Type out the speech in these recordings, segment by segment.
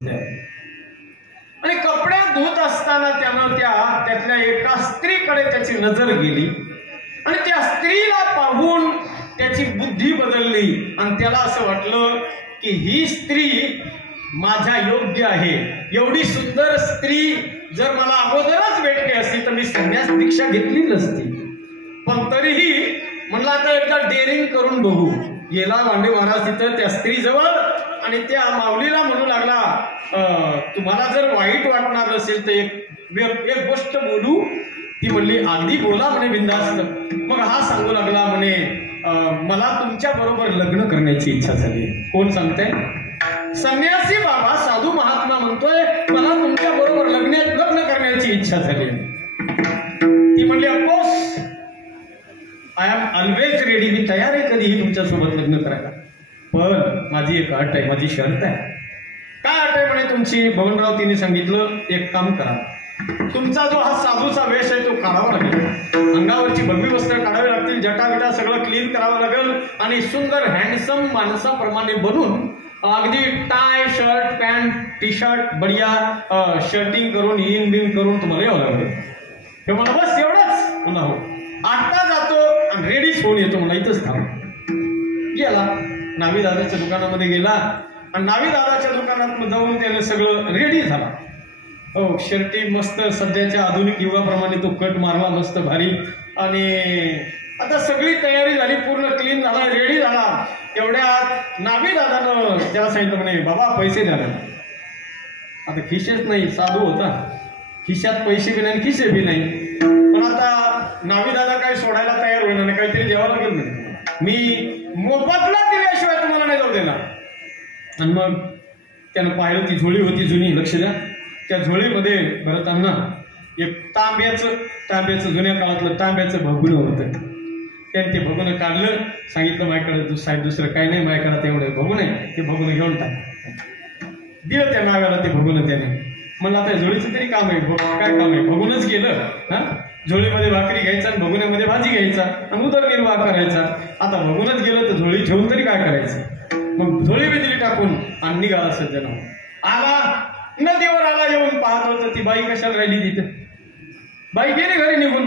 आणि कपडे धुत असताना त्यानं त्यातल्या एका स्त्रीकडे त्याची नजर गेली आणि त्या स्त्रीला पाहून त्याची बुद्धी बदलली आणि त्याला असं वाटलं की ही स्त्री माझ्या योग्य आहे. एवढी सुंदर स्त्री जर मला अगोदरच भेटली असती तर मी संन्यास दीक्षा घेतली नसती. पण तरीही म्हणलं आता एकदा डेअरिंग करून बघू. गेला भांडे महाराज तिथं त्या स्त्री जवळ आणि त्या माऊलीला म्हणू लागला, तुम्हाला जर वाईट वाटणार असेल तर एक गोष्ट बोलू. ती म्हणली आधी बोला म्हणे बिंदास्त. मग हा सांगू लागला म्हणे मला तुमच्या बरोबर लग्न करण्याची इच्छा झाली. कोण सांगते? संन्यासी बाबा साधू महात्मा म्हणतोय मला तुमच्या बरोबर लग्न करण्याची इच्छा झाली. ती म्हणली of course I am always ready. मी तयार आहे कधीही तुमच्यासोबत लग्न करायला. पण माझी एक अट आहे, माझी शर्त आहे. काय अट आहे म्हणे तुमची? भगवानराव तिने सांगितलं एक काम करा, तुमचा जो हा साधूचा वेश आहे तो काढावा लागेल. अंगावरची भगवी वस्त्र काढावी लागतील, जटाबिटा सगळं क्लीन करावं लागेल आणि सुंदर हँडसम माणसाप्रमाणे बनून अगदी tie shirt pant T shirt बढिया शर्टिंग करून इन बिन करून तुम्हाला यावं लागेल. हे मला बस एवढंच. पुन्हा हो आता जातो आणि रेडीच होऊन येतो मला इथंच थांब. गेला नावी दादाच्या दुकानामध्ये गेला आणि नावी दादाच्या दुकानात जाऊन त्याने सगळं रेडी झाला. हो शर्टी मस्त सध्याच्या आधुनिक युगाप्रमाणे तो कट मारला मस्त भारी आणि आता सगळी तयारी झाली, पूर्ण क्लीन झाला, रेडी झाला. तेवढ्यात नावी दादानं त्याला सांगितलं म्हणे बाबा पैसे द्या. आता खिशेच नाही, साधू होता, खिशात पैसे बी नाही खिसे बी नाही. पण आता नावी दादा काय सोडायला तयार होईना नाही, काहीतरी द्यावं लागेल नाही. मी मोबदला दिल्याशिवाय तुम्हाला नाही जाऊ देणार. आणि मग त्यानं पाहिलं ती झोळी होती जुनी, लक्ष द्या. त्या झोळीमध्ये भरताना एक तांब्याचं जुन्या काळातलं तांब्याचं भगुनं होतं. त्याने ते भगुनं काढलं, सांगितलं माझ्याकडे साहेब दुसरं काही नाही, माझ्याकडे तेवढं भगुन आहे, ते भगुनं घेऊन टाक. दिलं त्या नाव्याला ते भगुनं. त्याने म्हणलं आता झोळीचं तरी काम आहे, काय काम आहे? भगुनच गेलं. हा झोळीमध्ये भाकरी घ्यायचा आणि भगुन्यामध्ये भाजी घ्यायचा आणि उदरनिर्वाह करायचा. आता भगुनच गेलं तर झोळी ठेवून तरी काय करायचं? मग झोळी बी दिली टाकून आणि निघाला सज्जन. आला नदीवर आला, येऊन पाहत होतं ती बाई कशाला राहिली तिथे. बाई गेली घरी निघून,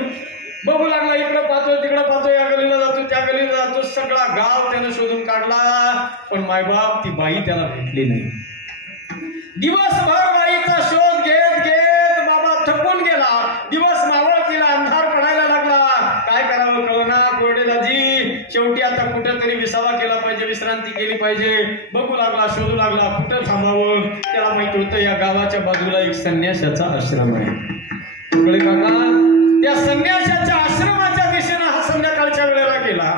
बघू लागला, इकडं पाहतोय तिकडं पाहतोय, या गलीला जातो त्या गलीला जातो, सगळा गाव त्यानं शोधून काढला. पण मायबाप ती बाई त्याला भेटली नाही. दिवसभर बाईचा शोध घेत घेत बाबा थकून गेला. दिवस मावळ केला, अंधार पडायला लागला, काय करावं कळना. कोरडे दाजी शेवटी आता कुठेतरी विसावा केला पाहिजे, विश्रांती केली पाहिजे. बघू लागला, शोधू लागला, कुठं थांबावं. त्याला माहिती होतं या गावाच्या बाजूला एक संन्याशाचा आश्रम आहे. कळे काका? त्या संन्याशाच्या आश्रमाच्या दिशेनं हा संध्याकाळच्या वेळेला गेला.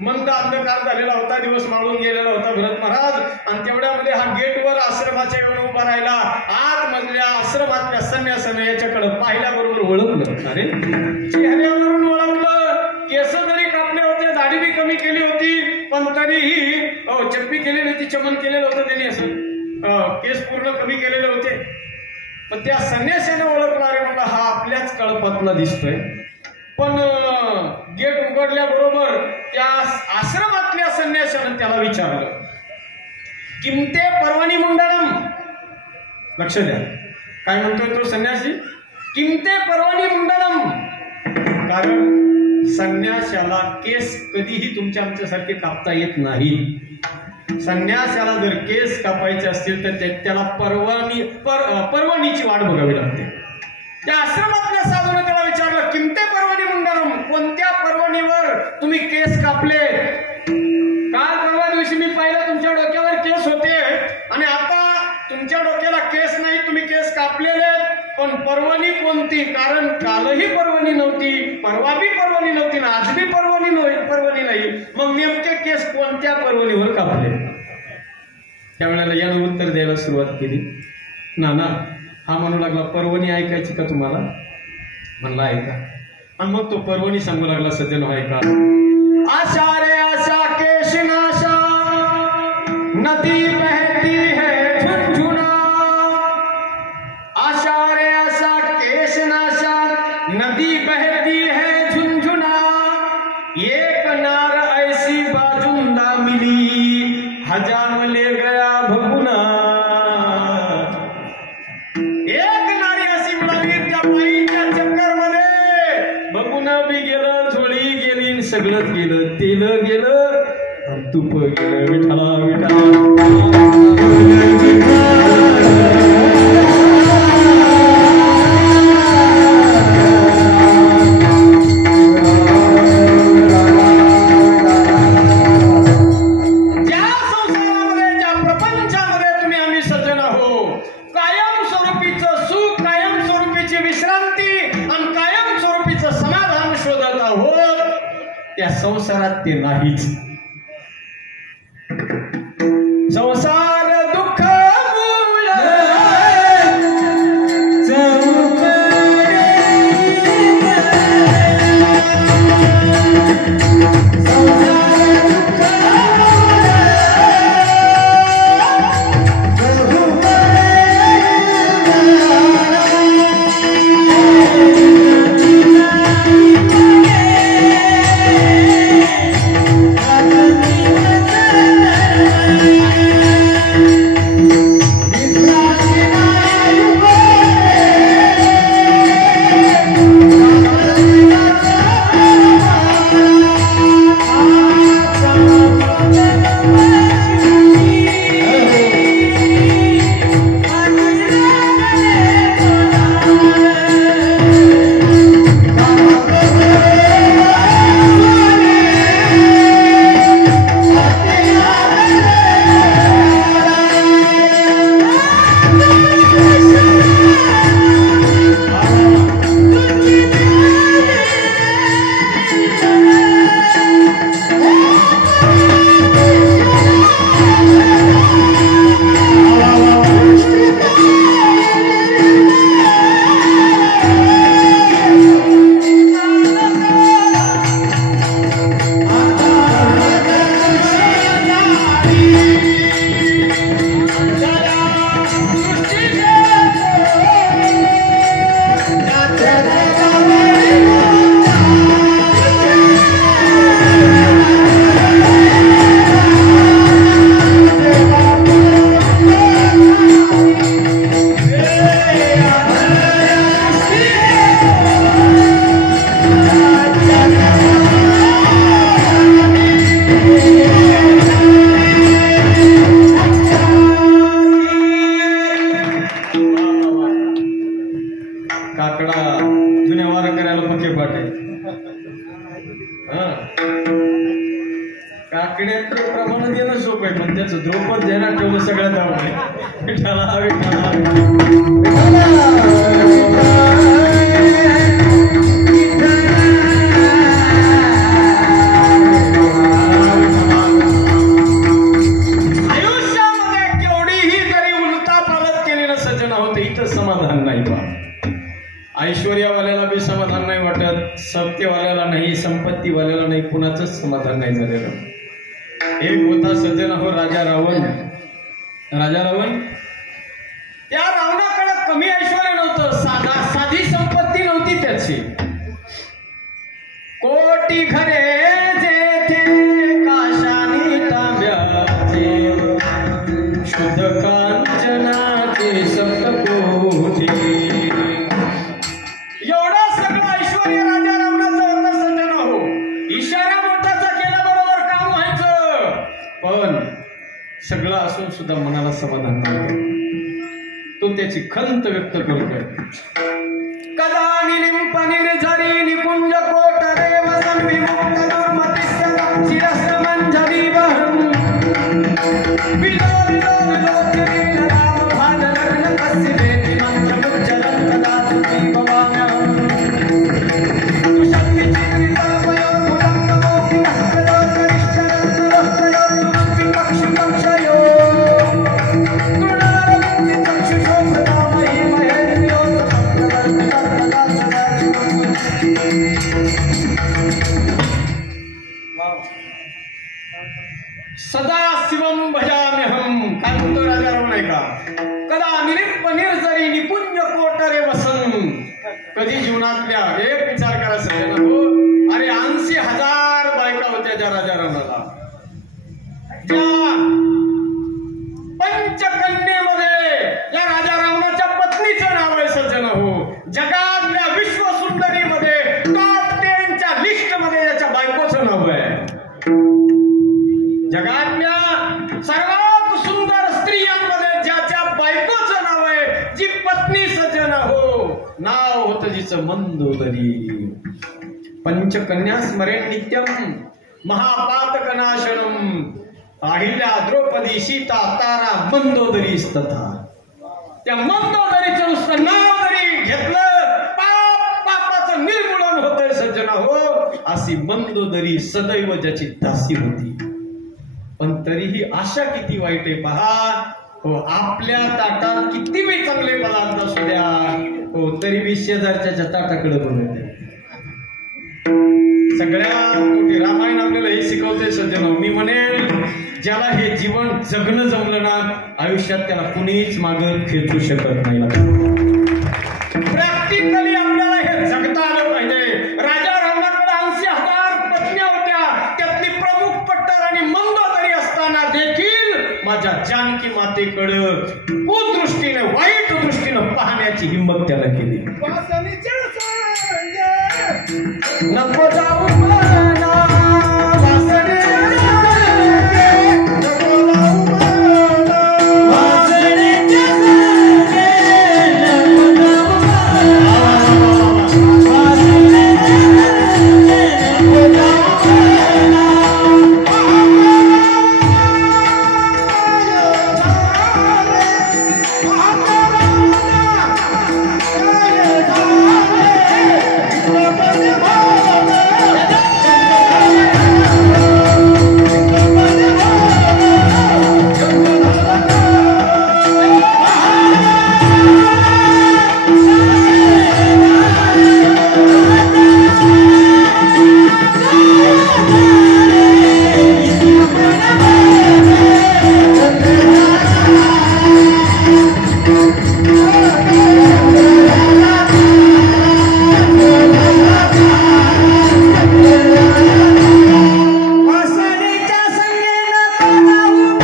मंद अंधकार झालेला होता, दिवस माळून गेलेला होता भरत महाराज. आणि तेवढ्यामध्ये हा गेटवर आश्रमाच्या येऊन उभा राहिला. आतमधल्या आश्रमातल्या संन्यासाने याच्याकडे पाहिल्याबरोबर ओळखलं. अरे चेहऱ्यावरून ओळखलं. केस जरी कापले होते, दाढी बी कमी केली होती, पण तरीही चप्पी केलेली होती, चमन केलेलं होतं त्यांनी, असं केस पूर्ण कमी केलेले होते. पण त्या संन्यासाने ओळखला. अरे म्हणलं हा आपल्याच कळपातला दिसतोय. पण गेट उघडल्याबरोबर त्या आश्रमातल्या संन्याशानं त्याला विचारलं, किमते पर्वणी मुंडनम. लक्ष द्या काय म्हणतोय तो संन्यासी, किमते पर्वणी मुंडनम. कारण संन्याशाला केस कधीही तुमच्या आमच्यासारखे कापता येत नाही. संन्यासाला जर केस कापायचे असतील तर त्याला परवानीची वाट बघावी लागते. त्या आश्रमातल्या साधूने त्याला विचारलं, किमते पर्वणी मुंडनम, कोणत्या पर्वणीवर तुम्ही केस कापले? काल परवा दिवशी मी पाहिलं तुमच्या डोक्यावर केस होते आणि आता तुमच्या डोक्याला केस नाही, तुम्ही केस कापलेले. पण पर्वणी कोणती? कारण कालही पर्वणी नव्हती, परवा बी पर्वणी नव्हती ना आज बी पर्वणी नाही. मग नेमके केस कोणत्या पर्वणीवर कापले? त्यावेळेला यानं उत्तर द्यायला सुरुवात केली. नाना हा म्हणू लागला, पर्वणी ऐकायची का तुम्हाला? म्हणला ऐका. आणि मग तो पर्वणी सांगू लागला, सज्जन ऐका. आशा रे आशा केश नाशा, नदी बहती है झुनझुना. आशा रे आशा केश नाशा, नदी बहती है झुनझुना. एक नार ऐसी बाजुंदा मिली, हजाम ले गया भगुना. सगळंच गेलं, तेल गेलं, तूप गेलं. विठ्ठला विठ्ठला संसारात ते नाहीच. संसार दुःख मूळ प्रमाण देणं सोपं आहे, पण त्याचं द्रौपद ध्यानात ठेवणं सगळ्यात अवघड आहे. विठ्ठला आयुष्यामध्ये केवढीही जरी उलटापालट केली ना सज्जन होते, इथं समाधान नाही बा. ऐश्वर्यावाल्याला बी समाधान नाही वाटत, सत्यवाल्याला नाही, संपत्तीवाल्याला नाही, कुणाचंच समाधान नाही झालेलं. एक होता सज्जन हो राजा रावण. राजा रावण, त्या रावणाकडे कमी ऐश्वर्य नव्हतं, साधी संपत्ती नव्हती त्याची. कोटी घरे जेथे काशानी तांब्याचे, शुद्ध कांचनाचे सप्तकोटी. एवढं सगळं ऐश्वर्य राजा रावणाचं होतं सज्जन हो. इशारा मोठाचा केल्याबरोबर काम व्हायचं, पण सगळं असून सुद्धा मनाला समाधान नव्हतं. तो त्याची खंत व्यक्त करतोय. कदा निलिंप निर्झरी निकुंज कोटरे वसन विमुक्त दुर्मतिस्य शिरस्य मंजरी वहन विलो विलो विलोचने राम भाज लग्न कस्य वेति मंत्र मुज्जलं कदा तुमी भवाम्यहम् तु शक्ति चित्रिता वयो मुदं नमोऽपि हस्तयो करिष्ठरं नरस्तयो तुमपि पक्षि पक्षयो कृणारविन्दि चक्षुषो प्रदामहि महेन्द्रियो सदा शिवम भजाम्यहम. काय म्हणतो राजा रावण आहे का? कदा निलिंप निर्जरी निकुंज कोटरे वसन. कधी जीवनातल्या एक विचार करा सगळ्यांना हो. अरे 80,000 बायका होत्या त्या राजा रावणाला. त्या पंचकन्येमध्ये या राजा रावणाच्या पत्नीचं नाव आहे सज्जन हो. जगातल्या विश्वसुंदरीमध्ये टॉप 10च्या लिस्ट मध्ये याच्या बायकोचं नाव जी पत्नी सज्जन हो नाव होत जिचं मंदोदरी पंचकन्या स्मरेण नित्यम महापातक नाशनम अहिल्या द्रौपदी सीता तारा मंदोदरीस्तथा त्या मंदोदरीचं नुसतं नाव जरी घेतलं पापाचं निर्मूलन होतंय सज्जना हो अशी मंदोदरी सदैव ज्याची दासी होती पण तरीही आशा किती वाईट आहे पहा हो आपल्या ताटात किती वेळ चांगले पदार्थ असू द्या हो तरी बी शेजारच्या ताटाकडे बघत सगळ्यात मोठी रामायण आपल्याला हे शिकवते सज्जन मी म्हणेल ज्याला हे जीवन जगणं जमलं ना आयुष्यात त्याला कुणीच मागं खेचू शकत नाही प्रॅक्टिकली आपल्याला हे जगता आलं पाहिजे राजा रावणाकडे 80,000 पत्न्या होत्या त्यातली प्रमुख पट्टर आणि मंदोदरी असताना देखील माझ्या जानकी मातेकडं कुदृष्टीने वाईट दृष्टीने पाहण्याची हिंमत त्याला केली नको जाऊ मना वासने नको जाऊ मना वासनेच्या संगे नको जाऊ मना वासनेच्या संगे नको जाऊ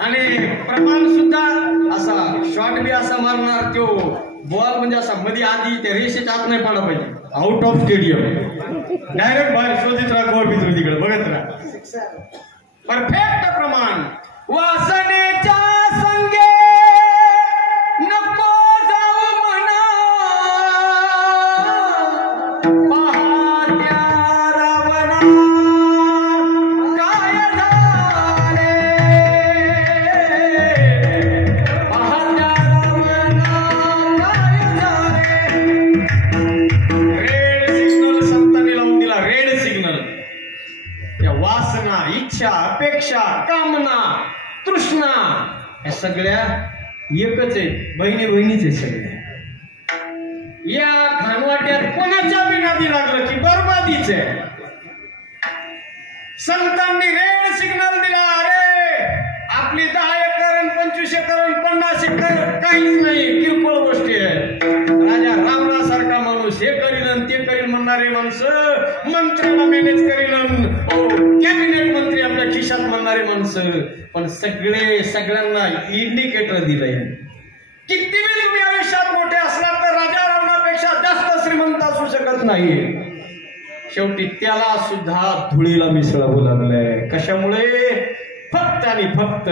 आणि प्रमाण सुद्धा असा शॉट बी असा मारणार तो बॉल म्हणजे असा मध्ये आधी त्या रेषेच्या आत नाही पाडा पाहिजे आउट ऑफ स्टेडियम डायरेक्ट बाहेर शोधित राहा गोल भितर तिकडे बघत राहा परफेक्ट प्रमाण वासनेच्या संगे नको जाऊ म्हणा पहाट्या रावणा काय झाले पहाट्या रावणा काय झाले रेड सिग्नल संतांनी लावून दिला रेड सिग्नल या वासना इच्छा अपेक्षा कामना तृष्णा या सगळ्या एकच आहे बहिणी बहिणीच आहे सगळ्या या खानवाट्यात कोणाच्या बिनादी लागलं की बरबादीच आहे संतांनी रेड सिग्नल दिला अरे आपली 10 एकर 25 एकर 50 एकर काहीच नाही किरकोळ गोष्टी आहेत राजा रावणासारखा माणूस हे करीन ते करीन म्हणणारे माणसं मंत्र्याला मॅनेज करीन कॅबिनेट मंत्री आपल्या खिशात म्हणणारे माणसं पण सगळ्यांना इंडिकेटर दिलंय किती वेळ तुम्ही आयुष्यात मोठे असला तर राजा रावणापेक्षा जास्त श्रीमंत असू शकत नाही शेवटी त्याला सुद्धा धुळीला मिसळावं लागलंय कशामुळे फक्त आणि फक्त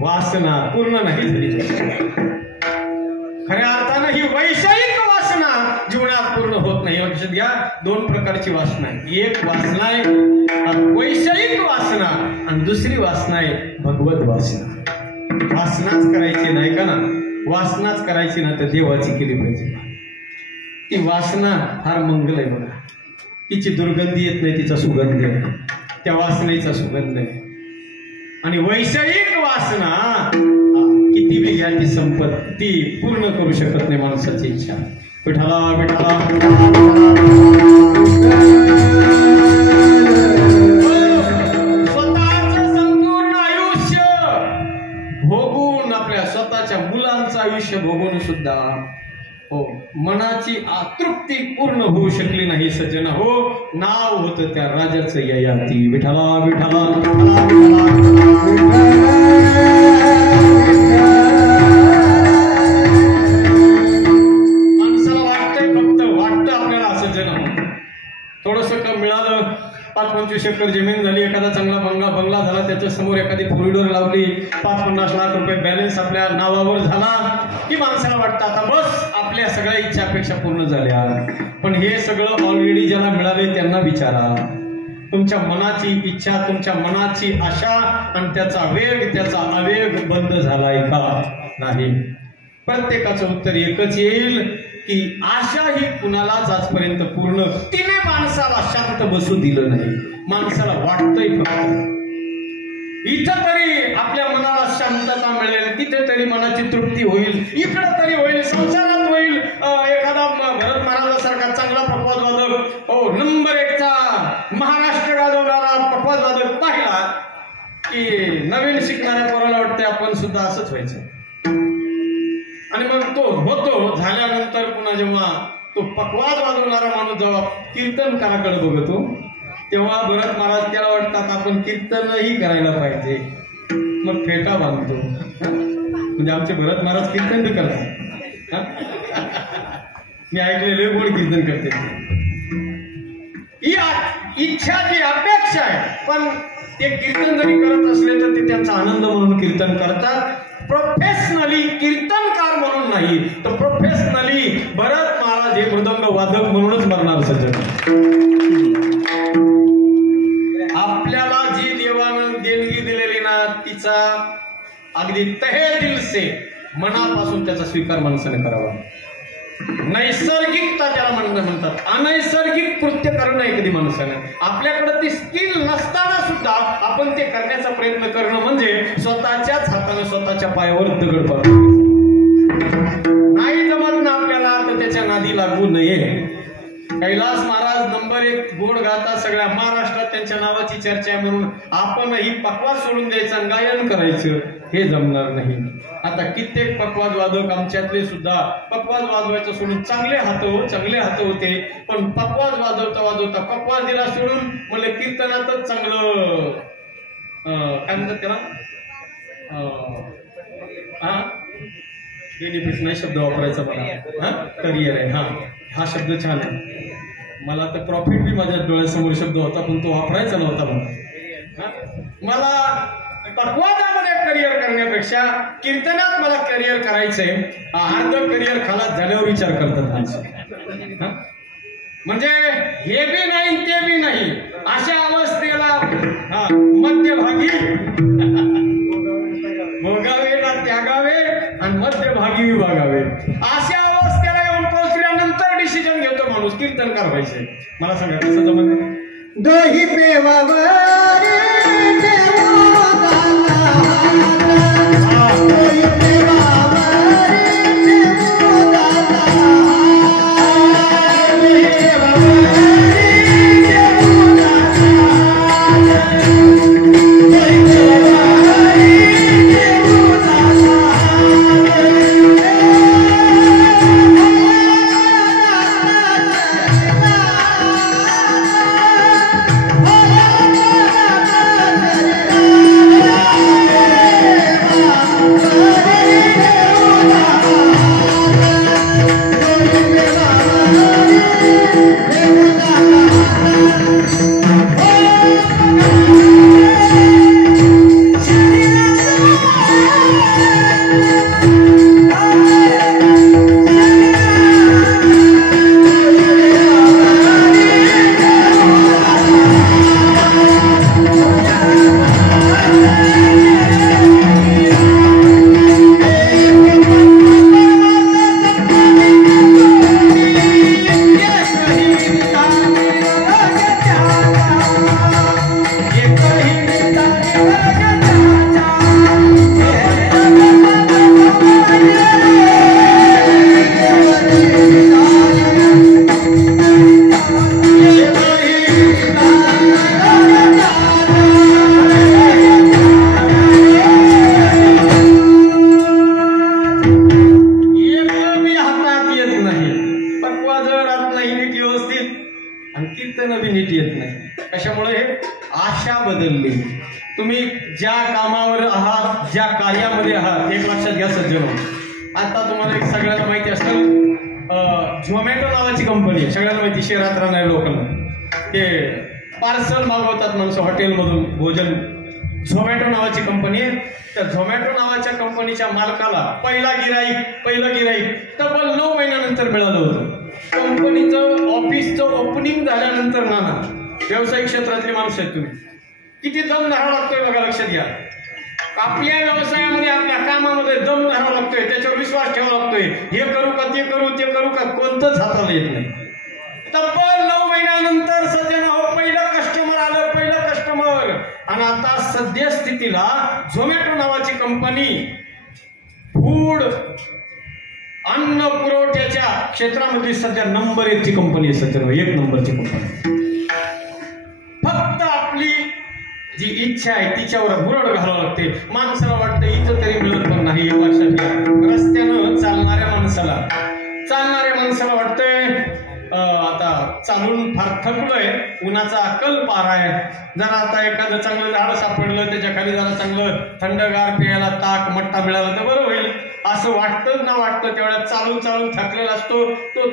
वासना पूर्ण नाही झाली खऱ्या अर्थानं ही वैषयिक वासना जीवनात पूर्ण होत नाही लक्षात घ्या 2 प्रकारची वासना आहे एक वासना आहे वैषयिक वासना आणि दुसरी वासना आहे भगवत वासना वासनाच करायची नाही का ना वासनाच करायची ना तर देवाची केली पाहिजे ती वासना फार मंगल आहे बघा तिची दुर्गंधी येत नाही तिचा सुगंध आहे त्या वासनेचा सुगंध आहे आणि वैषयिक वासना किती बी घ्या ती संपत्ती पूर्ण करू शकत नाही माणसाची इच्छा विठाला विठाला पूर्ण होऊ शकली नाही सज्जन हो. नाव होतं त्या राजाचं ययाती. विठ्ठला विठ्ठला विठ्ठला विठ्ठला. माणसाला वाटतंय, फक्त वाटतं आपल्याला सज्जन थोडस कम मिळालं, 5-25 एकर जमीन झाली, एखादा चांगला बंगला झाला, त्याच्या समोर एखादी फोर व्हीलर लावली, 5-50 लाख रुपये बॅलन्स आपल्या नावावर झाला की माणसाला वाटतं आता बस आपल्या सगळ्या इच्छा अपेक्षा पूर्ण झाल्या. पण हे सगळं ऑलरेडी ज्याला मिळाले त्यांना विचारा, तुमच्या मनाची इच्छा, तुमच्या मनाची आशा आणि त्याचा वेग, त्याचा आवेग बंद झालाय का? नाही. प्रत्येकाचं उत्तर एकच येईल की आशा ही कुणालाच आजपर्यंत पूर्ण तिने माणसाला शांत बसू दिलं नाही. माणसाला वाटतंय फक्त इथं तरी आपल्या मनाला शांतता मिळेल, तिथे तरी मनाची तृप्ती होईल, इकडं तरी होईल, संसारात होईल. एखादा भरत महाराजासारखा चांगला पखवाजवादक, हो नंबर 1चा महाराष्ट्र गाजवणारा पखवाजवादक पाहिला की नवीन शिकणाऱ्या पोराला वाटतंय आपण सुद्धा असंच व्हायचं. आणि मग तो होतो झाल्यानंतर पुन्हा जेव्हा तो पखवाज वाजवणारा माणूस जेव्हा कीर्तनकाराकडे बघतो तेव्हा भरत महाराज त्याला वाटतात आपण कीर्तनही करायला पाहिजे. मग फेटा बांधतो. म्हणजे आमचे भरत महाराज कीर्तन बी करतात. मी ऐकलेले गोड कीर्तन करते. ही इच्छा जी अपेक्षा आहे, पण ते कीर्तन जरी करत असले तर ते त्यांचा आनंद म्हणून कीर्तन करतात. प्रोफेशनली कीर्तनकार म्हणून नाही, तर प्रोफेशनली भरत महाराज हे मृदंग वादक म्हणूनच मरणार सज्जन. आपल्याला जी देवानं देणगी दिलेली ना तिचा अगदी तहे दिल से मनापासून त्याचा स्वीकार माणसाने करावा. नैसर्गिकता ज्याला म्हणतात, अनैसर्गिक कृत्य करणं आहे कधी माणसानं. आपल्याकडे ती स्किल नसताना सुद्धा आपण ते करण्याचा प्रयत्न करणं म्हणजे स्वतःच्याच हाताने स्वतःच्या पायावर दगड पडतो. नाही जमत ना आपल्याला तर त्याच्या नादी लागू नये. कैलास महाराज नंबर 1 गोड गातात, सगळ्या महाराष्ट्रात त्यांच्या नावाची चर्चा आहे म्हणून आपणही पखवाज सोडून द्यायचं आणि गायन करायचं हे जमणार नाही. आता कित्येक पखवाज वादक आमच्यातले सुद्धा पखवाज वाजवायचं सोडून चांगले हात होते, पण पखवाज वाजवता पखवाज दिला सोडून मला कीर्तनातच चांगलं काय म्हणतात त्याला बेनिफिट्स नाही शब्द वापरायचा मला, करिअर आहे. हा शब्द छान आहे. मला तर प्रॉफिट बी माझ्या डोळ्यासमोर शब्द होता पण तो वापरायचा नव्हता मला. पखवाजामध्ये करिअर करण्यापेक्षा कीर्तनात मला करिअर करायचंय. अर्ध करिअर खालास झाल्यावर विचार करतात माणसं. म्हणजे हे बी नाही ते बी नाही अशा अवस्थेला मध्यभागी भोगावे ना त्यागावे आणि मध्यभागी विभागावे अशा अवस्थेला येऊन पोहोचल्यानंतर डिसिजन घेतो माणूस कीर्तनकार व्हायचे. मला सांगा कसं जमत? दही आणि कीर्तन बी नीट येत नाही. कशामुळे? आशा बदलली. तुम्ही ज्या कामावर आहात, ज्या कार्यामध्ये आहात, एक लक्षात घ्या सज्जनो. आता तुम्हाला एक सगळ्यांना माहिती असेल, झोमॅटो नावाची कंपनी आहे, सगळ्यांना माहिती, शहरात राहणाऱ्या लोकांना. ते पार्सल मागवतात माणसं हॉटेलमधून भोजन. झोमॅटो नावाची कंपनी आहे. त्या झोमॅटो नावाच्या कंपनीच्या मालकाला पहिलं गिराईक तब्बल 9 महिन्यानंतर मिळालं होतं. कंपनीचं ऑफिसचं ओपनिंग झाल्यानंतर. नाना व्यावसायिक क्षेत्रातली माणसं आहेत तुम्ही, किती दम धरावा लागतोय बघा, लक्षात घ्या. आपल्या व्यवसायामध्ये, आपल्या कामामध्ये दम धरावा लागतोय, त्याच्यावर विश्वास ठेवावा लागतोय. हे करू का, ते करू का, कोणतंच हाताला येत नाही. तब्बल 9 महिन्यानंतर सज्जन पहिलं कस्टमर आलं, पहिलं कस्टमर. आणि आता सद्यस्थितीला झोमॅटो नावाची कंपनी फूड अन्न पुरवठ्याच्या क्षेत्रामध्ये सध्या नंबर 1 ची कंपनी आहे. सध्या 1 नंबरची कंपनी. फक्त आपली जी इच्छा आहे तिच्यावर बुरड घालावं लागते. माणसाला वाटतं इथं तरी मिळत पण नाही. लक्षात घ्या, रस्त्यानं चालणाऱ्या माणसाला वाटतंय आता चालून फार थकलोय, उन्हाचा अकल पार आहे, जरा आता एखादं चांगलं झाड सापडलं, त्याच्या खाली जरा चांगलं थंडगार प्यायला ताक मट्टा मिळाला तर बरं होईल, असं वाटतं ना वाटतं. तेवढ्या चालून थकलेला असतो तो,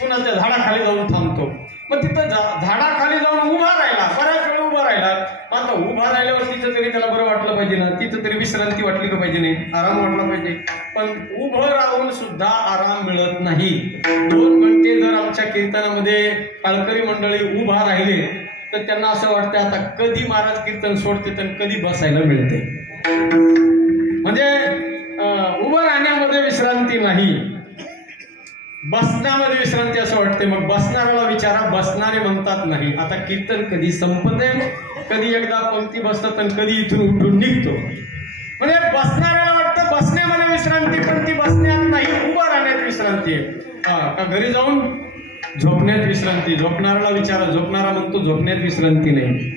पुन्हा त्या झाडाखाली जाऊन थांबतो. मग तिथं झाडाखाली जाऊन उभा राहिला, बऱ्याच वेळ उभा राहिला. आता उभा राहिल्यावर तिथं तरी त्याला बरं वाटलं पाहिजे ना, तिथं तरी विश्रांती वाटली का पाहिजे, नाही आराम वाटला पाहिजे. पण उभं राहून सुद्धा आराम मिळत नाही. 2 घंटे जर आमच्या कीर्तनामध्ये काळकरी मंडळी उभा राहिले तर त्यांना असं वाटतं आता कधी महाराज कीर्तन सोडते तर कधी बसायला मिळते. म्हणजे उभं राहण्यामध्ये विश्रांती नाही, बसण्यामध्ये विश्रांती असं वाटते. मग बसणाऱ्याला विचारा, बसणारे म्हणतात नाही. आता कीर्तन कधी संपते, कधी एकदा पंक्ती बसतात आणि कधी इथून उठून निघतो. म्हणजे बसणाऱ्याला वाटतं बसण्यामध्ये विश्रांती, पण ती बसण्यात नाही, उभं राहण्यात विश्रांती आहे. का घरी जाऊन झोपण्यात विश्रांती. झोपणाऱ्याला विचारा, झोपणारा म्हणतो झोपण्यात विश्रांती नाही.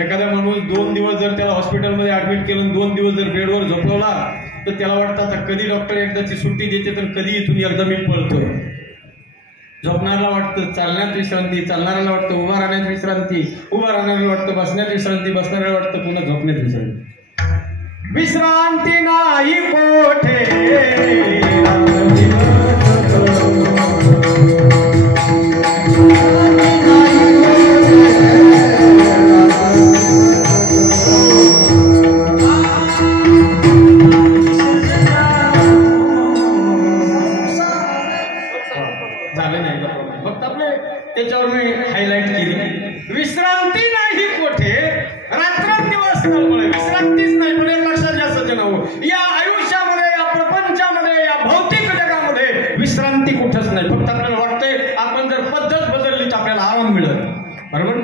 एखादा माणूस 2 दिवस जर त्याला हॉस्पिटलमध्ये ऍडमिट केलं, 2 दिवस जर बेडवर झोपवला तर त्याला वाटतं आता कधी डॉक्टर एकदाची सुट्टी देते तर कधी इथून एकदा मी पळतोय. झोपणाऱ्याला वाटतं चालण्यात विश्रांती, चालणाऱ्याला वाटतं उभा राहण्यात विश्रांती, उभा राहणाऱ्याला वाटतं बसण्यात विश्रांती, बसणाऱ्याला वाटतं पुन्हा झोपण्यात विश्रांती. विश्रांती नाही कोठे त्याच्यावर मी हायलाइट केली. विश्रांती नाही कोठे रात्रंदिवस तळमळे. विश्रांतीच नाही. पण लक्षात घ्या सज्जनो, या आयुष्यामध्ये, या प्रपंचामध्ये, या भौतिक जगामध्ये विश्रांती कुठंच नाही. फक्त आपल्याला वाटतंय आपण जर पद्धत बदलली तर आपल्याला आराम मिळेल. बरोबर?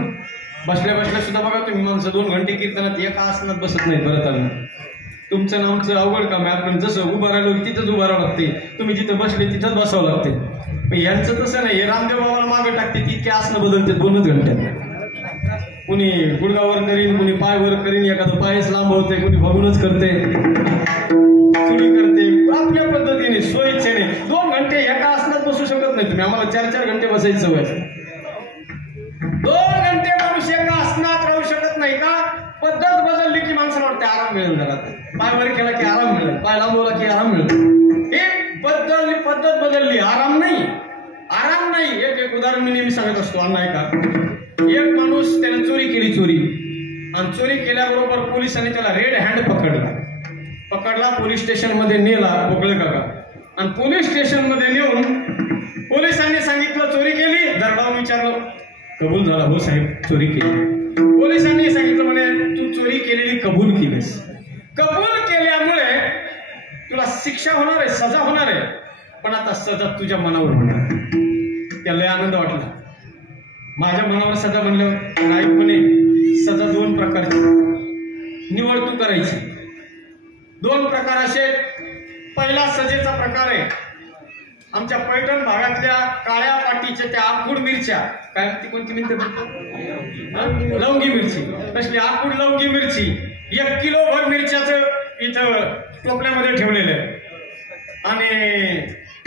बसल्या सुद्धा बघा तुम्ही, माणसं 2 घंटे कीर्तनात एका आसनात बसत नाहीत. बरं चाललं, तुमचं नामचं अवघड काम आहे. आपण जसं उभं राहिलो तिथंच उभं राहावं लागते, तुम्ही जिथं बसले तिथंच बसावं लागते. यांचं तसं नाही. रामदेव बाबाला मागे टाकते, तितके आसनं बदलते 2च घंट्यात. कुणी गुडगावर करीन, कुणी पायवर करीन, एखादं पायच लांब होते, कुणी बघूनच करते, चुडी करते, आपल्या पद्धतीने स्वइच्छेने. 2 घंटे एका आसनात बसू शकत नाही तुम्ही. आम्हाला 4-4 घंटे बसायची सवय. 2 घंटे मनुष्य एका आसनात राहू शकत नाही का? पद्धत बदलली की माणसाला वाटते आराम मिळेल. जरा पाय वर केला की आराम मिळेल, पाय लांबवला की आराम मिळेल. हे पद्धत बदलली, आराम नाही. एक उदाहरण मी नेहमी सांगत असतो. अण्णा ऐका, एक माणूस त्याने चोरी केली, आणि चोरी केल्याबरोबर पोलिसांनी त्याला रेड हँड पकडला, पोलीस स्टेशन मध्ये नेला, बोकळे काका. आणि पोलीस स्टेशन मध्ये नेऊन पोलिसांनी सांगितलं चोरी केली, दरडावून विचारलं, कबूल झाला, हो साहेब चोरी केली. पोलिसांनी सांगितलं म्हणे तू चोरी केलेली कबूल केलीस. कबूल केल्यामुळे तुला शिक्षा होणार आहे, सजा होणार आहे, पण आता सजा तुझ्या मनावर होणार. त्याला आनंद वाटला. माझ्या मनावर सजा म्हणल्यावर नाईक म्हणे सजा 2 प्रकारची निवड तू करायची. 2 प्रकार असे. पहिला सजेचा प्रकार आहे आमच्या पैठण भागातल्या काळ्या पाटीच्या त्या आखूड मिरच्या, काय ती कोणती मिरची? लवंगी मिरची. तसली आखूड लवंगी मिरची 1 किलो भर मिरच्याचं इथं टोपल्यामध्ये ठेवलेलं आहे. आणि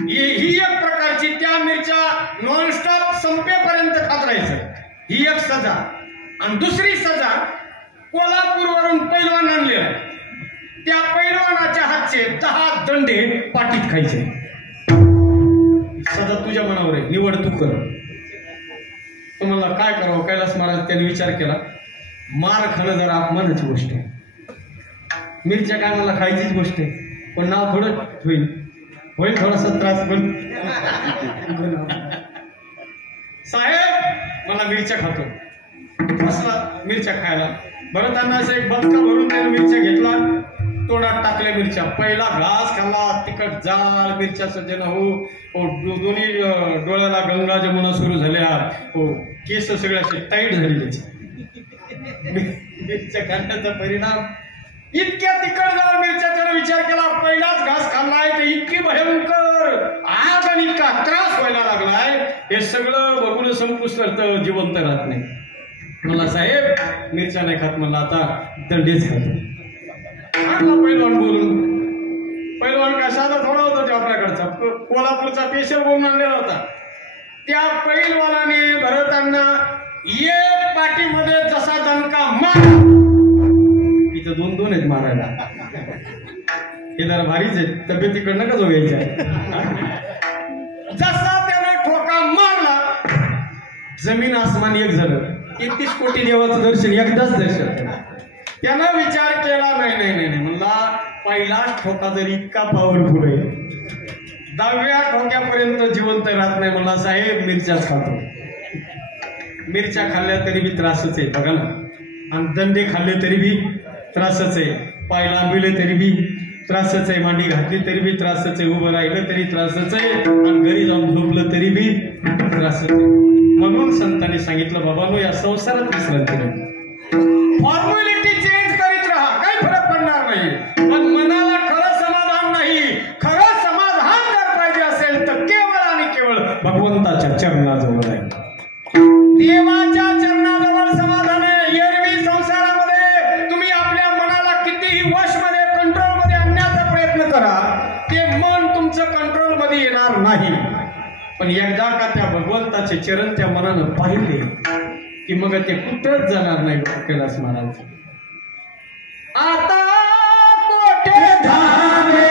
ही एक प्रकारची, त्या मिरच्या नॉनस्टॉप संपेपर्यंत खात राहायचं, ही एक सजा. आणि दुसरी सजा, कोल्हापूरवरून पैलवान आणले, त्या पैलवानाच्या हातचे 10 दंडे पाठीत खायचे. सजा तुझ्या मनावर आहे, निवड तू कर. तुम्हाला काय करावं? कैलास महाराज त्यांनी विचार केला, मार खाणं जरा अपमानाची गोष्ट आहे, मिरच्या काय मला खायचीच गोष्ट आहे, पण नाव थोडं होईल थोडासा त्रास, पण साहेब मला मिरच्या खातो, असला मिरच्या खायला. भरताना असं एक बदका भरून त्याने मिरच्या घेतला, तोंडात टाकल्या मिरच्या, पहिला घास खाल्ला, तिखट जाळ मिरच्या सज्जन हो, दोन्ही डोळ्याला गंगा जमुना सुरू झाल्या, हो केस सगळे असे टाईट झाले त्याचे. मिरच्या खाण्याचा परिणाम इतक्या तिखट जाळ मिरच्या, त्याने विचार केला पहिलाच घास खाल्लाय तर इतकी भयंकर आग आणि इतका त्रास व्हायला लागलाय, हे सगळं बघून संपुष्ट करतं, जिवंत राहत नाही. मला साहेब मिरच्या नाही खात, मला आता दंडेच खातो. आणला पैलवान बोलून. पैलवान का साधा थोडा होता तो आपल्याकडचा, कोल्हापूरचा पेशल बोलून आणलेला होता. त्या पैलवानाने भरताना एक पाठीमध्ये जसा दणका मार, इथं 2-2 आहेत मारायला, हे जरा भारीच आहे, तब्येतीकडनं का जो यायच्या. जसा त्याने ठोका मारला, जमीन आसमान एक झालं. 31 कोटी देवाचं दर्शन एकदाच दर्शन. त्यानं विचार केला, नाही म्हणला पहिला ठोका जर इतका पॉवरफुल आहे, 10व्या ठोक्यापर्यंत जिवंत राहत नाही. मला साहेब मिरच्याच खातो. मिरच्या खाल्ल्या तरी बी त्रासच आहे बघा ना, आणि दंडे खाल्ले तरी बी त्रासच आहे, पाय लांबले तरी बी त्रासच आहे, मांडी घातली तरी बी त्रासच आहे, उभं राहिलं तरी त्रासच आहे, आणि घरी जाऊन झोपलं तरी बी त्रासच आहे. म्हणून संतांनी सांगितलं, बाबांनो या संसारात विश्रांती नाही, फॉर्मॅलिटी चेंज करीत राहा, काही फरक पडणार नाही, पण मनाला खरं समाधान नाही. खरं समाधान जर पाहिजे असेल तर केवळ आणि केवळ भगवंताच्या चरणाजवळ आहे, देवाच्या चरणाजवळ समाधान आहे. एरवी संसारामध्ये तुम्ही आपल्या मनाला कितीही वशमध्ये कंट्रोलमध्ये आणण्याचा प्रयत्न करा, ते मन तुमचं कंट्रोलमध्ये येणार नाही. पण एकदा का त्या भगवंताचे चरण त्या मनानं पाहिले की मग ते कुठंच जाणार नाही. कैलास महाराज आता कोठे धावे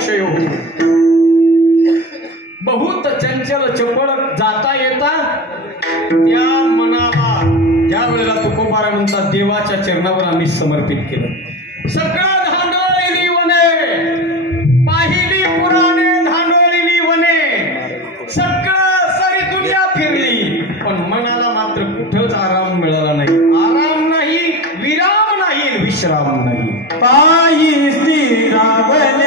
मोक्षयो बहुत चंचल चपळ जाता येता त्या मनाला ज्या वेळेला तुकोबारा म्हणतात देवाच्या चरणावर आम्ही समर्पित केलं. सगळं धांडवलेली वने पाहिली पुराणे धांडवलेली वने सगळं सारी दुनिया फिरली पण मनाला मात्र कुठंच आराम मिळाला नाही. आराम नाही, विराम नाही, विश्राम नाही. पायी स्थिरावले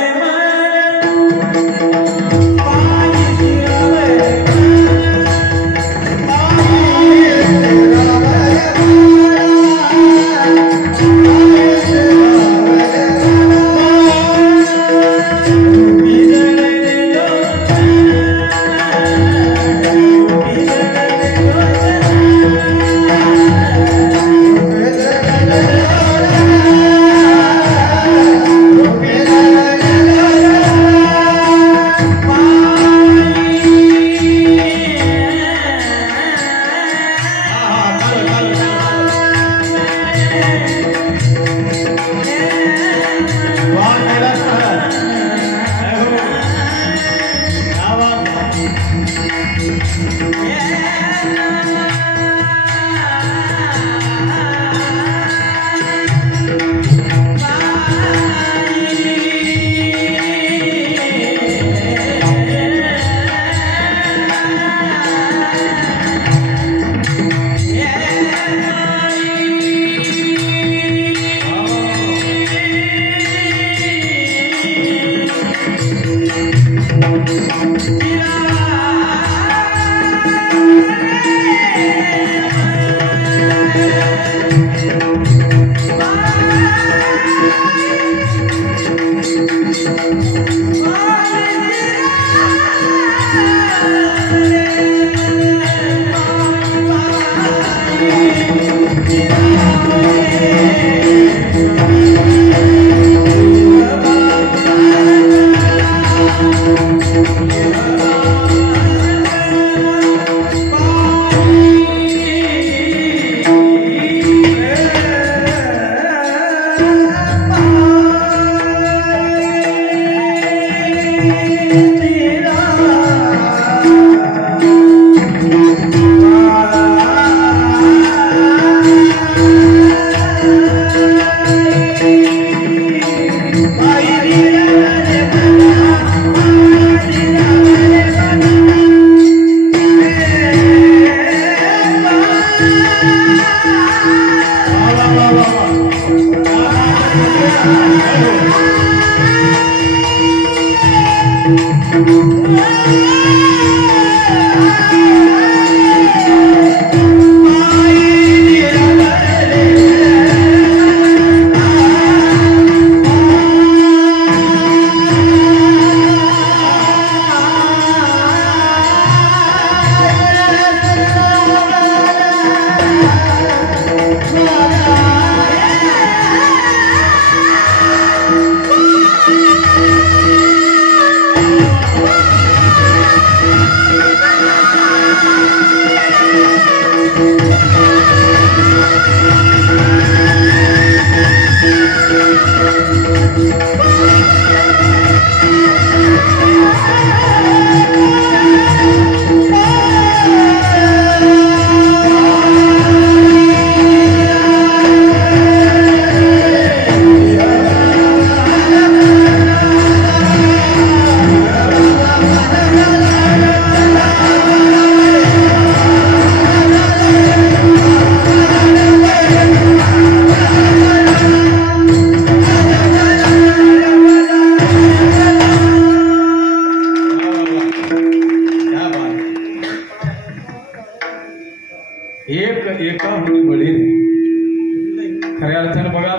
खऱ्या अर्थानं बघा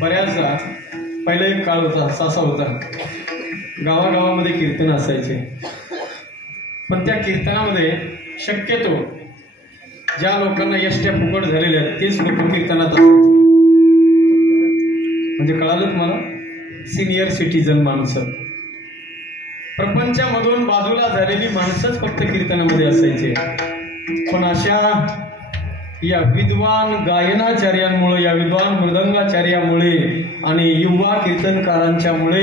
बऱ्याचदा पहिला एक काळ होता असा होता गावागावामध्ये कीर्तन असायचे पण त्या कीर्तनामध्ये शक्यतो ज्या लोकांना यष्ट्या फुकट झालेल्या आहेत तेच लोक कीर्तनात असायचे. म्हणजे कळालं तुम्हाला सिनियर सिटीजन माणसं प्रपंचामधून बाजूला झालेली माणसंच फक्त कीर्तनामध्ये असायचे. पण अशा या विद्वान गायनाचार्यांमुळे या विद्वान मृदंगाचार्यामुळे आणि युवा कीर्तनकारांच्यामुळे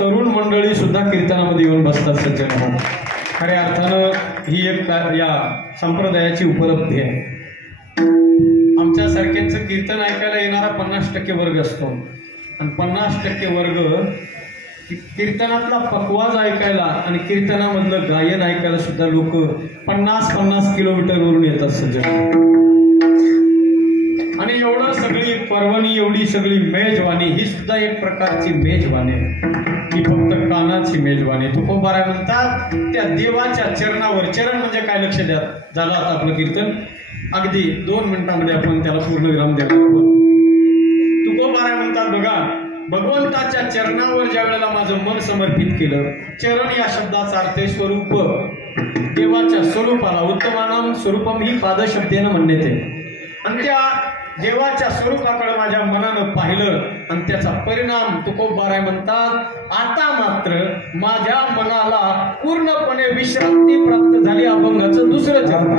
तरुण मंडळी सुद्धा कीर्तनामध्ये येऊन बसतात सज्जन. खऱ्या अर्थानं ही एक या संप्रदायाची उपलब्धी आहे. आमच्यासारख्यांचं कीर्तन ऐकायला येणारा 50% वर्ग असतो आणि 50% वर्ग कीर्तनातला पकवाज ऐकायला आणि कीर्तनामधलं गायन ऐकायला सुद्धा लोक 50-50 किलोमीटरवरून येतात सज्जन. आणि एवढं सगळी पर्वणी, एवढी सगळी मेजवानी, ही सुद्धा एक प्रकारची मेजवानी आहे. ही फक्त कानाची मेजवानी. तुकोबाराय म्हणतात त्या देवाच्या चरणावर. चरण म्हणजे काय, लक्ष द्या. झालं आता आपलं कीर्तन. अगदी 2 मिनिटांमध्ये आपण त्याला पूर्णविराम द्यायला हवं. तुकोबाराय म्हणतात बघा, भगवंताच्या चरणावर ज्या वेळेला माझं मन समर्पित केलं. चरण या शब्दाचा अर्थ स्वरूप, देवाच्या स्वरूपाला. उत्तमानम स्वरूपम ही पादशब्देनं म्हणण्यात येते. आणि त्या देवाच्या स्वरूपाकडे माझ्या मनानं पाहिलं आणि त्याचा परिणाम तुकोबाराय म्हणतात, आता मात्र माझ्या मनाला पूर्णपणे विश्रांती प्राप्त झाली. अभंगाचं दुसरं चरण.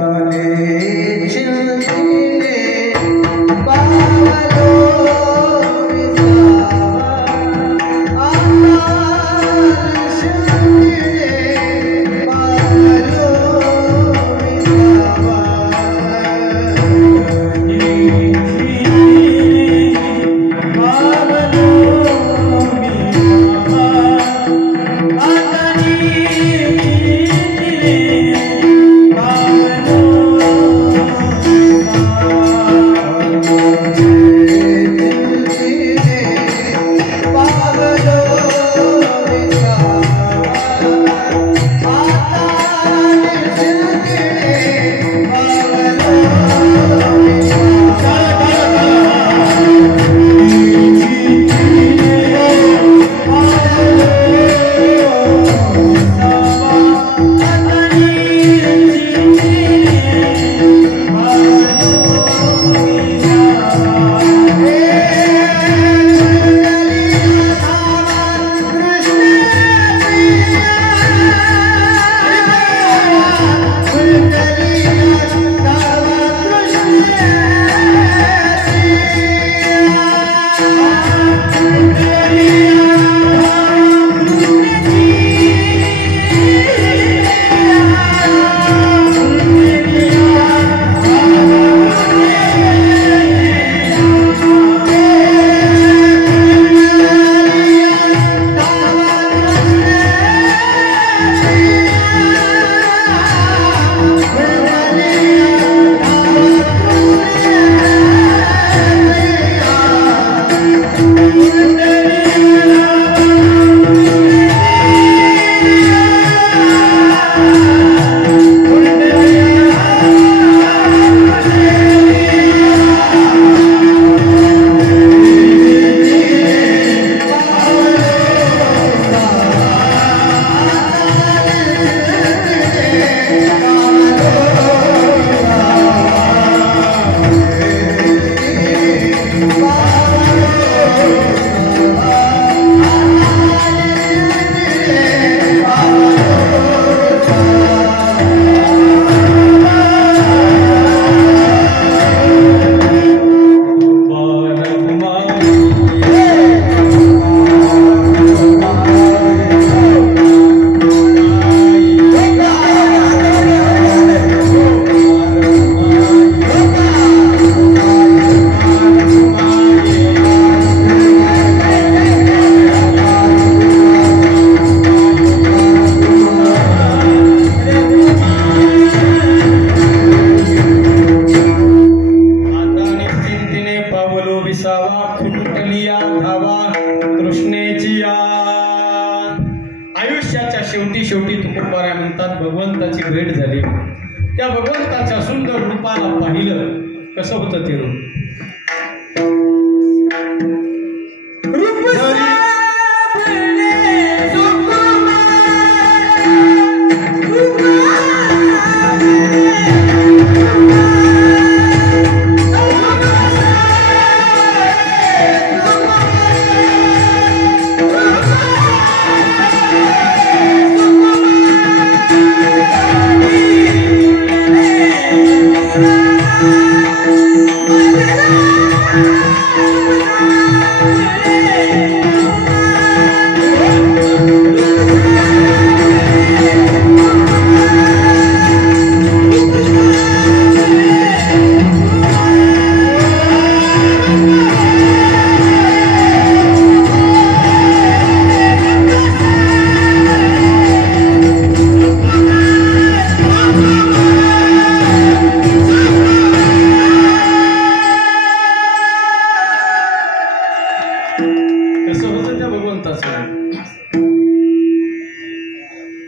शेवटी तुकोबाराय म्हणतात भगवंताची भेट झाली. त्या भगवंताच्या सुंदर रूपाला पाहिलं. कसं होतं ते रूप? I'm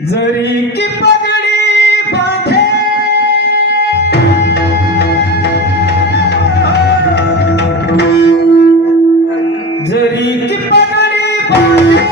जरी की पगडी बांधे जरी की पगडी बांधे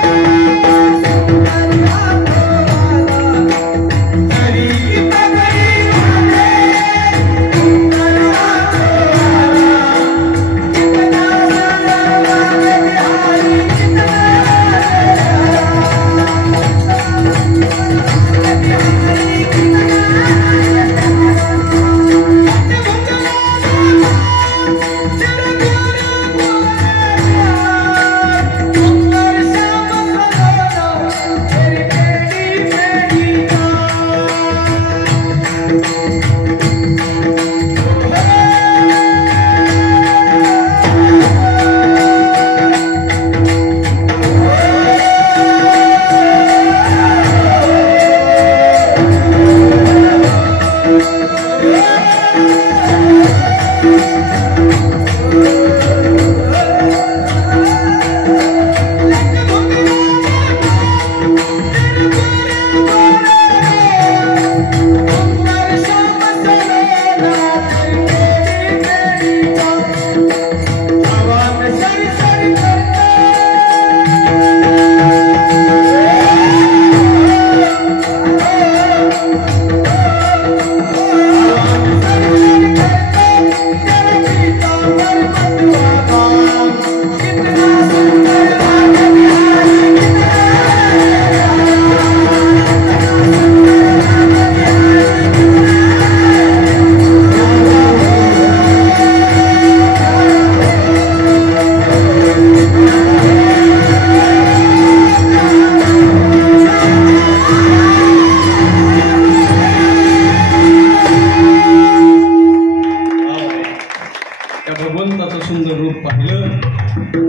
भगवंताचं सुंदर रूप पाहिलं,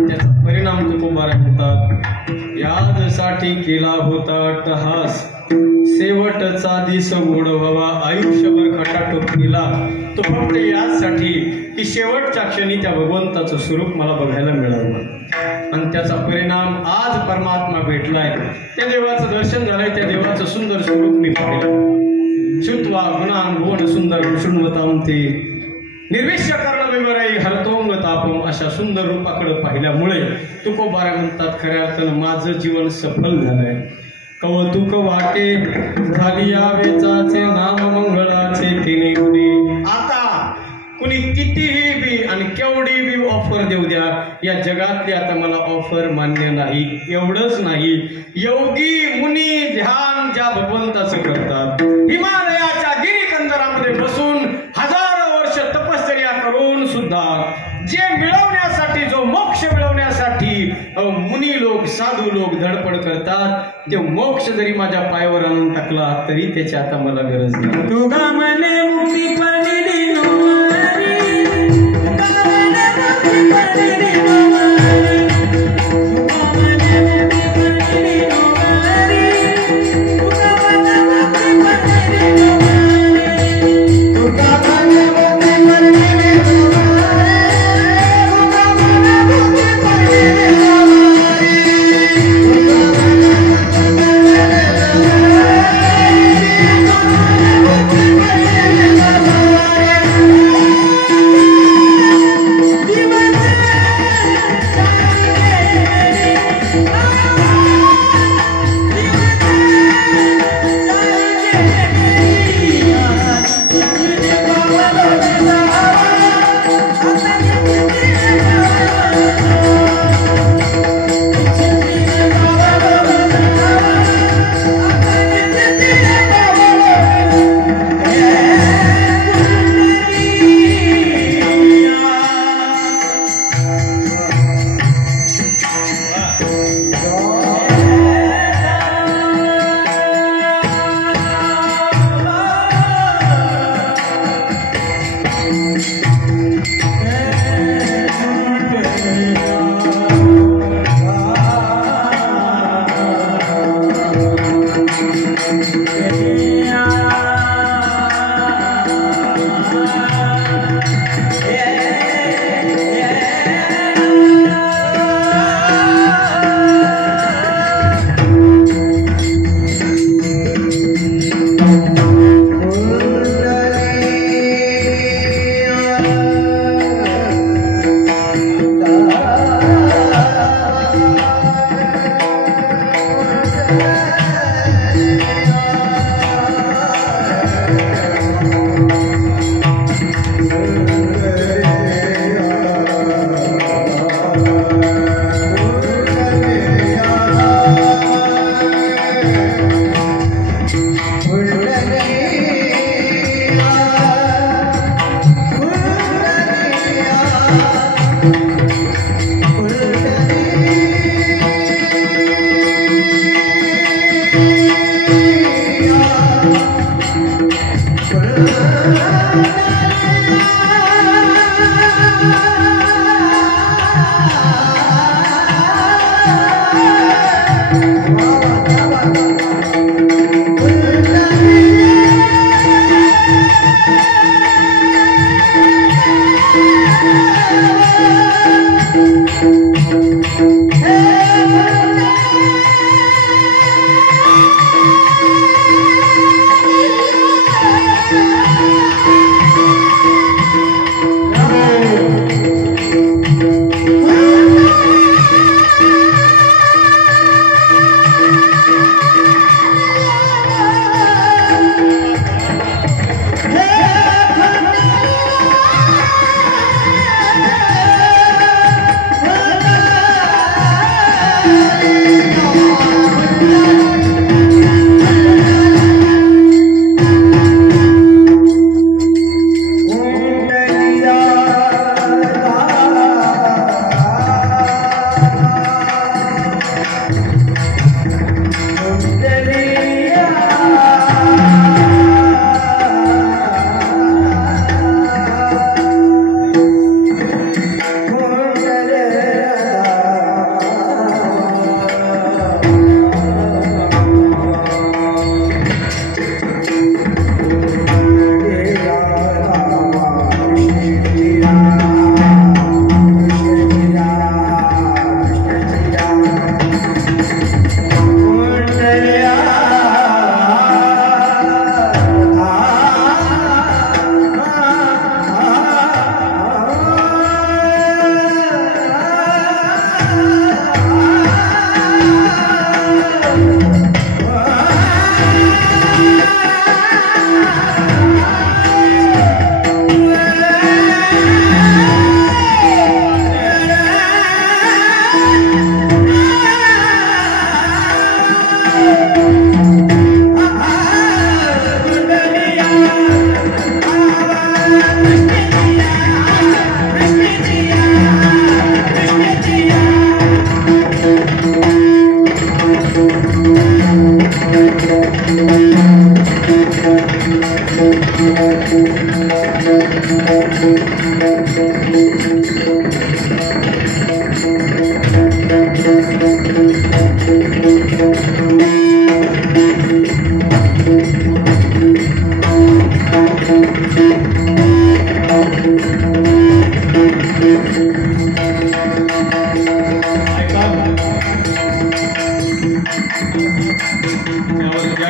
त्याचा परिणाम तुकोबारा म्हणतात, यादसाठी केला होता अट्टहास, शेवटचा दिस गोड व्हावा, आयुष्यभर खटाटोप केला तो फक्त यासाठी की शेवटच्या क्षणी त्या भगवंताचं स्वरूप मला बघायला मिळालं आणि त्याचा परिणाम आज परमात्मा भेटलाय, त्या देवाचं दर्शन झालंय, त्या देवाचं सुंदर स्वरूप मी पाहिलं. श्रुत्वा गुणान भुवन सुंदर शृण्वताम ते निर्विश्य कर्ण विवराई हरतोंग तापम, अशा सुंदर रूपाकडे पाहिल्यामुळे तुकोबारा म्हणतात, खऱ्या अर्थानं माझं जीवन सफल झालंय. कौतुक वाटे झाली यावेचाचे नाम मंगळाचे तिने गुणी. आता कुणी कितीही बी आणि केवढी बी ऑफर देऊ द्या, या जगातली आता मला ऑफर मान्य नाही. एवढंच नाही, योगी मुनी ध्यान ज्या भगवंताचं करतात, हिमालयाच्या गिरीकंदरामध्ये बसून हजारो वर्ष तपश्चर्या करून सुद्धा जे मिळवण्यासाठी, जो मोक्ष मिळवण्यासाठी मुनी लोक, साधू लोक धडपड करतात, ते मोक्ष जरी माझ्या पायावर आणून टाकला तरी त्याची आता मला गरज नाही. तुगा मने मुक्ती पडलेली नोवारी, तुगा मने मुक्ती पडलेली नोवारी, तुगा मने मुक्ती पडलेली नोवारी, तुगा मने मुक्ती पडलेली नोवारी, तुगा मने मुक्ती पडलेली नोवारी, तुगा मने मुक्ती पडलेली नोवारी, तुगा मने मुक्ती पडलेली नोवारी.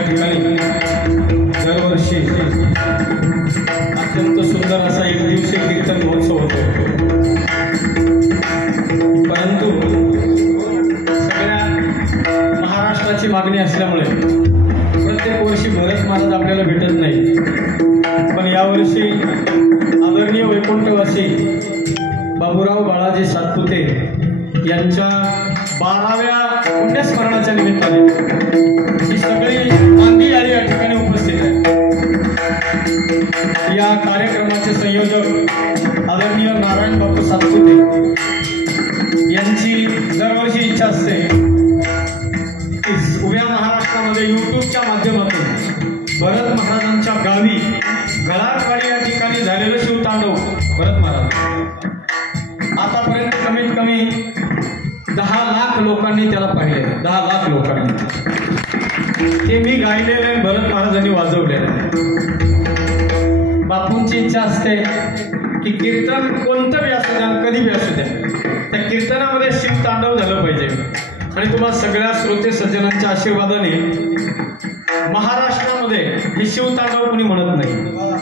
या ठिकाणी दरवर्षी अत्यंत सुंदर असा एक दिवसीय कीर्तन महोत्सव होतो. परंतु सगळ्या महाराष्ट्राची मागणी असल्यामुळे प्रत्येक वर्षी भरत महाराज आपल्याला भेटत नाही. पण यावर्षी आदरणीय वैकुंठवासी बाबूराव बाळाजी सातपुते यांच्या 12व्या पुण्यस्मरणाच्या निमित्ताने ही सगळी मांदी यादी या ठिकाणी उपस्थित आहे. या कार्यक्रमाचे संयोजक आदरणीय नारायण बापू सातपुते यांची दरवर्षी इच्छा असते की उभ्या महाराष्ट्रामध्ये युट्यूबच्या माध्यमातून भरत महाराजांच्या गावी गळाटवाडी या ठिकाणी झालेलं शिवतांडव भरत महाराज आतापर्यंत कमीत कमी 10 लाख लोकांनी त्याला पाहिले. 10 लाख लोकांनी ते मी गायलेले भरत महाराजांनी वाजवलेले. बापूंची इच्छा असते की कीर्तन कोणतं बी असू द्या कधी बी असू द्या त्या कीर्तनामध्ये शिवतांडव झालं पाहिजे. आणि तुम्हा सगळ्या श्रोते सज्जनांच्या आशीर्वादाने महाराष्ट्रामध्ये हे शिवतांडव कोणी म्हणत नाही.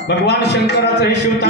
भगवान शंकराचं हे शिवतांडव